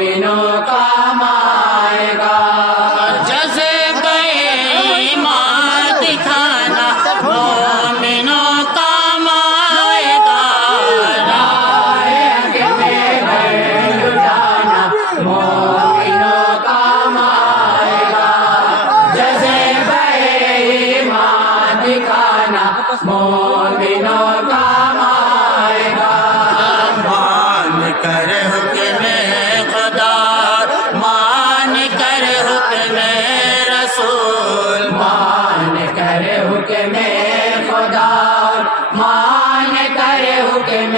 مومنوں کا مائے گا جذبہ ایمان دکھانا مومنوں کا مائے گا راہ حق میں گھر لٹانا مومنوں کا مائے گا جذبہ ایمان دکھانا مومنوں کا مائے گا مان کر حکم خدا مان کر حکم رسول مان کر حکم خدا مان کر حکم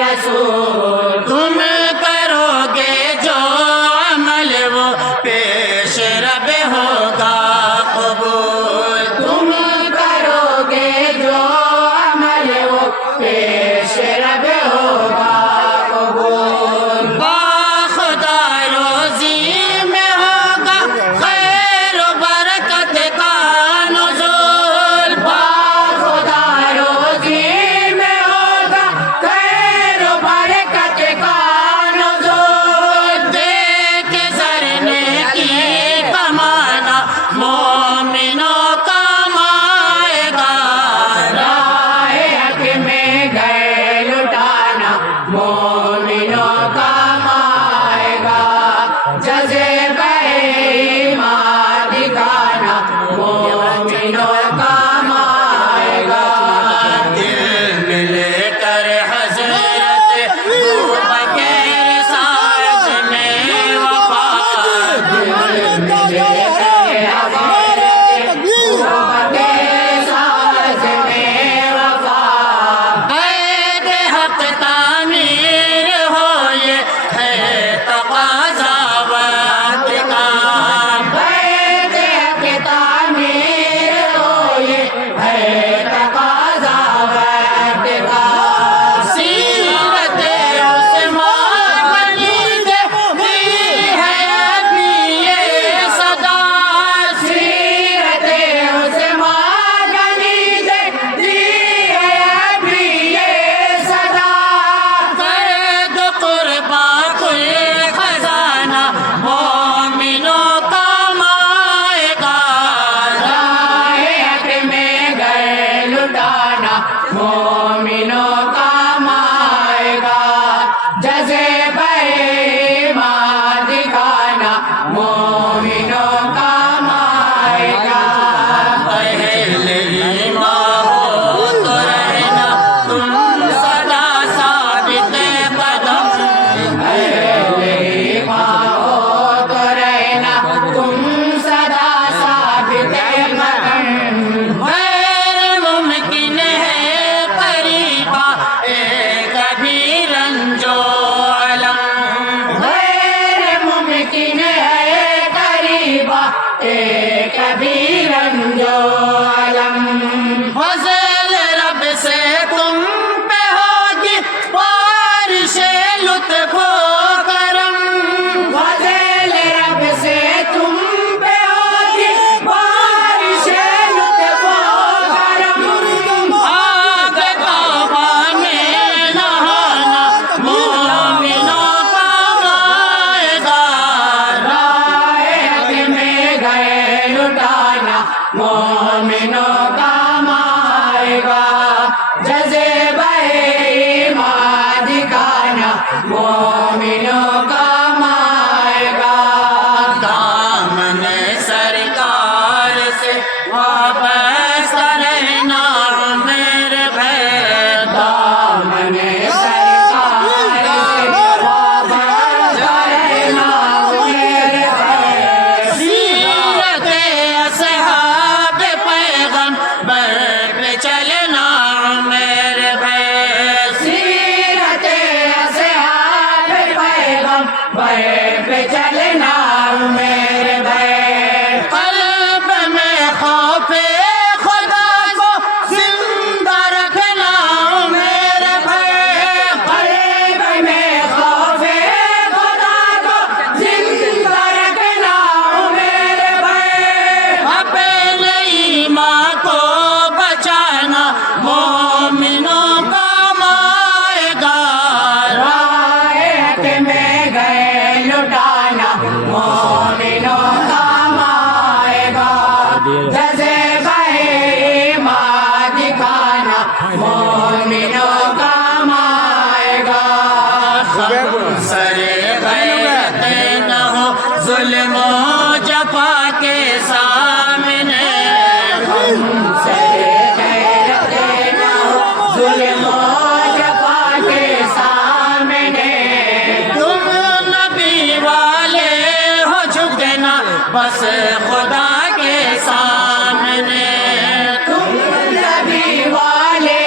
رسول تم کرو گے جو عمل وہ پیش رب ہوگا قبول تم کرو گے جو عمل وہ پیش رب ہوگا قبول باخدا روزی میں ہوگا خیر و برکت کا نزول باخدا روزی میں ہوگا خیر و برکت کا نزول دیکھ زرنے کی کمانا مومنوں کا مائے گا راہ حق میں گئے لٹانا مومنوں کا مائے گا جذبہ ایمان دکھانا مومنوں کا مائے گا دل میں لے کر حضرت ابوبکر ساز میں وفا دل میں لے کر حضرت ابوبکر ساز میں وفا قید حق تعمیر ہو یہ ہے تقاضا وقت کا قید حق تعمیر ہو یہ ہے تقاضا وقت کا سیرت عثمان غنی دی ہے اپنی یہ صدا سیرت عثمان غنی دی ہے اپنی یہ صدا فرد قربان کل خزانہ مومنوں کا مائے گا راہ حق میں گئے لٹانا مومنوں کا مائے گا جذبہ ایمان دکھانا مومنوں کا مائے گا اہل ایمان ہو تو رہنا تم سدا ثابت قدم اہل ایمان ہو تو رہنا تم سدا ثابت قدم غیر ممکن ہے قریبا کبھی رنجو علم غیر ممکن ہے قریبا کبھی رنجو علم فضل رب سے تم پہ ہوگی بارش لطف و کرم فضل رب سے تم پہ ہوگی بارش لطف و کرم آگ توبہ میں نہانا مومنوں کا مائے گا راہ حق میں گئے لٹانا مومنوں کام آئے گا جیسے بھائی ماں دکھانا مومنوں کام آئے گا سرے غیرت نہ ہو ظلم و جفا کے سامنے سرے غیرت نہ ہو ظلم و جفا کے سامنے تم نبی والے ہو جھکنا بس خدا کے سامنے تم نبی والے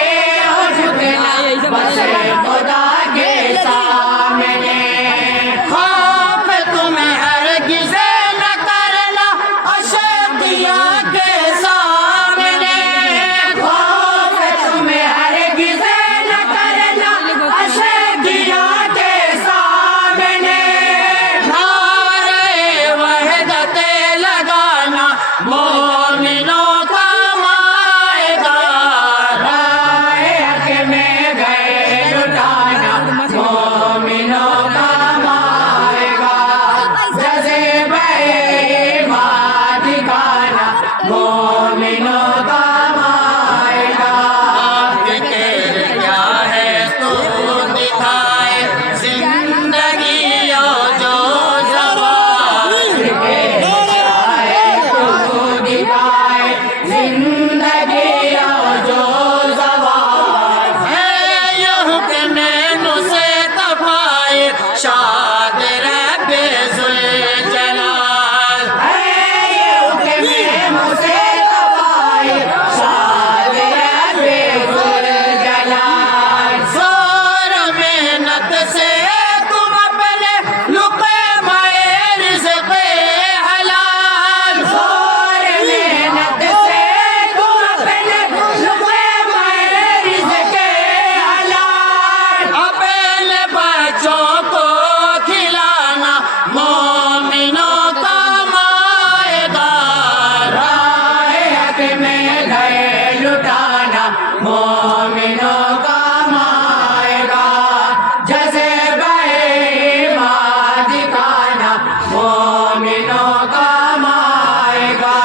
ہو جھکنا بس خدا کے سامنے خوف تمہیں ہرگز نہ کرنا اشقیاء کے سامنے خوف تمہیں ہرگز نہ کرنا اشقیاء کے سامنے نعرہ وحدت لگانا مومنوں کام آئے گا راہ حق میں گئے لٹانا مومنوں کام آئے گا جذبہ ایمان دکھانا مومنوں کام آئے گا فکر کیا ہے تو دکھائے زندگی اور جو زوال فکر کیا ہے تو دکھائے زندگی اور جو زوال ہے یہ حکم مصطفی شاد رب ذوالجلال ہے یہ حکم مصطفی شاد رب ذوالجلال زور محنت سے تم اپنے لقمہ رزق حلال زور محنت سے تم اپنے لقمہ رزق حلال اپنے بچوں کو کھلانا مومنوں کام آئے گا راہ حق میں گئے لٹانا مومنوں کام آئے گا جیسے بھائی ماں دکھانا مومنوں کام آئے گا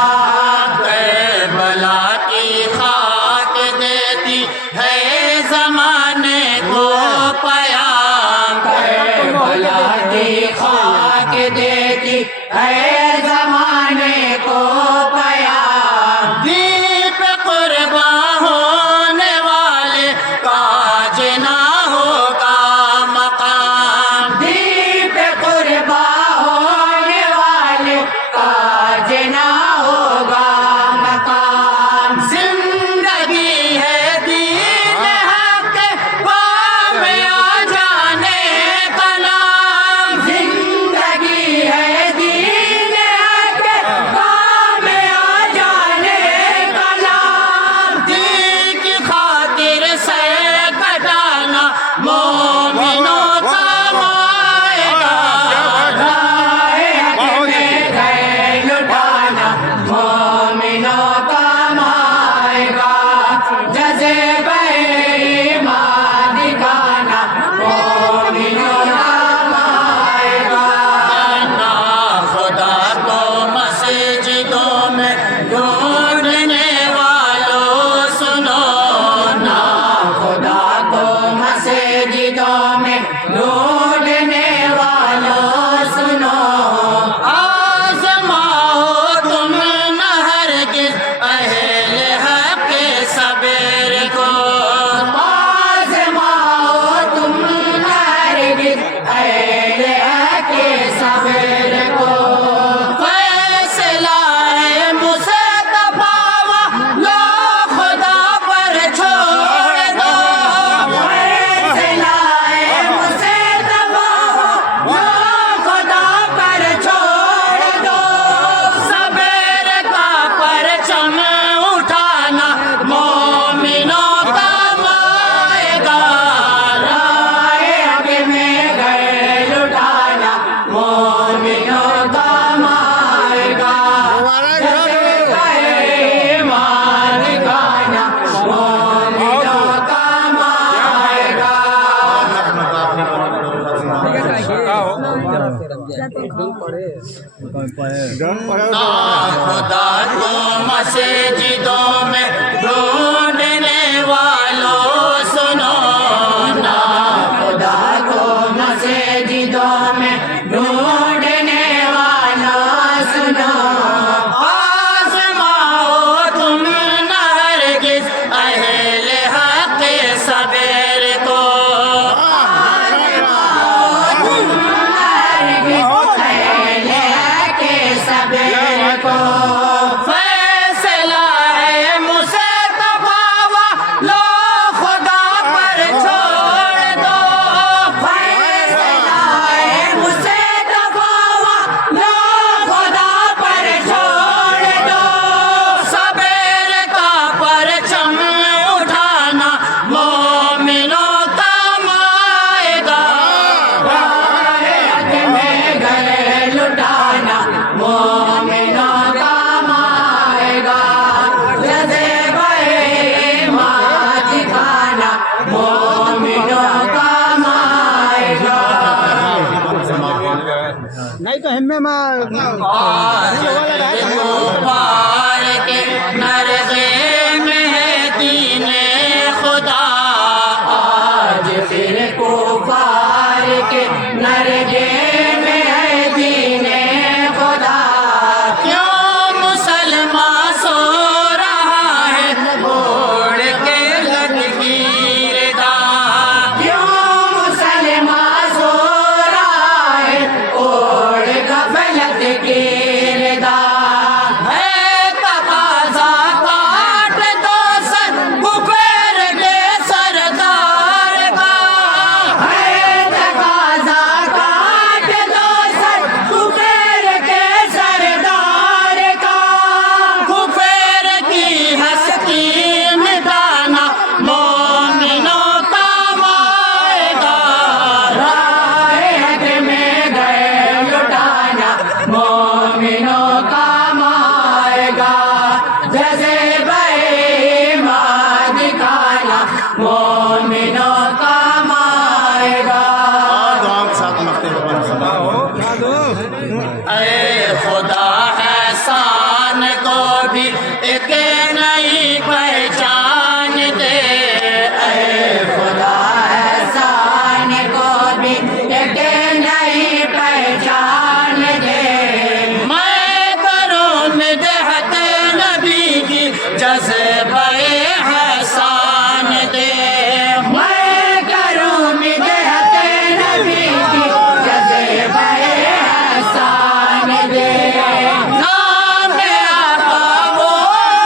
کربلا کی خاک دیتی ہے زمانے کو پیام کربلا کی خاک دیتی ہے زمانے کو پیام دیپ قرباں ہونے والے کاج نہ ہوگا مقام دیپ قرباں ہونے والے کاج نہ ہوگا مقام زندگی ہے دین حق پاؤں میں آ جانے کا نام زندگی ہے دین حق پاؤں خدا کو مسجدوں میں ڈھونڈنے والوں سنو نا، خدا کو مسجدوں میں ڈھونڈنے والوں سنو، آزماؤ تم نہ ہرگز اہل حق صبر کو، فیصلہ ہے مصطفیٰ والو خدا پر چھوڑ دو، فیصلہ ہے مصطفیٰ والو خدا پر چھوڑ دو، صبر کا پرچم اٹھانا مومنوں کا مائدہ، راہ میں گئے لٹانا مومنوں کا مائدہ، جذبہ ایمان دکھانا مومنوں کا مائدہ، نہیں تو ہمیں آج کفار کے نرغے میں ہے دین خدا، آج پھر کفار کے نرغے میں ہے دین خدا، کیوں مسلمان سو رہا ہے اوڑھ کے لکیر دا، کیوں مسلمان سو رہا ہے اوڑھ غفلت کی ردا، ہے تقاضا کاٹ دو سر کفر کے سردار کا، ہے تقاضا کاٹ دو سر کفر کے سردار کا، کفر کی ہستی مٹانا مومنوں کا مائدہ، راہ حق میں گئے لٹانا مومنوں کا مائدہ، جذبہ ایمان دکھانا مومنوں کا مائدہ، اے خدا احسان کو بھی ایک نئی پہچان دے، اے خدا احسان کو بھی ایک نئی پہچان دے، میں کروں مدحت نبی کی جذبہ احسان دے، میں کروں مدحت نبی کی جذبہ احسان دے، نام آقا وہ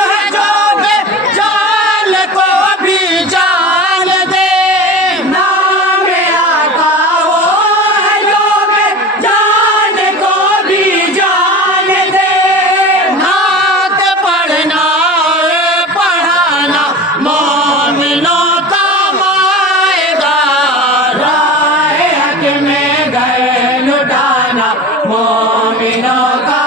ہے جو بے جان کو بھی جان دے، نام آقا وہ ہے جو بے جان کو بھی جان دے، نعت پڑھنا پڑھانا مومنوں کا مائدہ، راہ حق میں گئے لٹانا مومنوں کا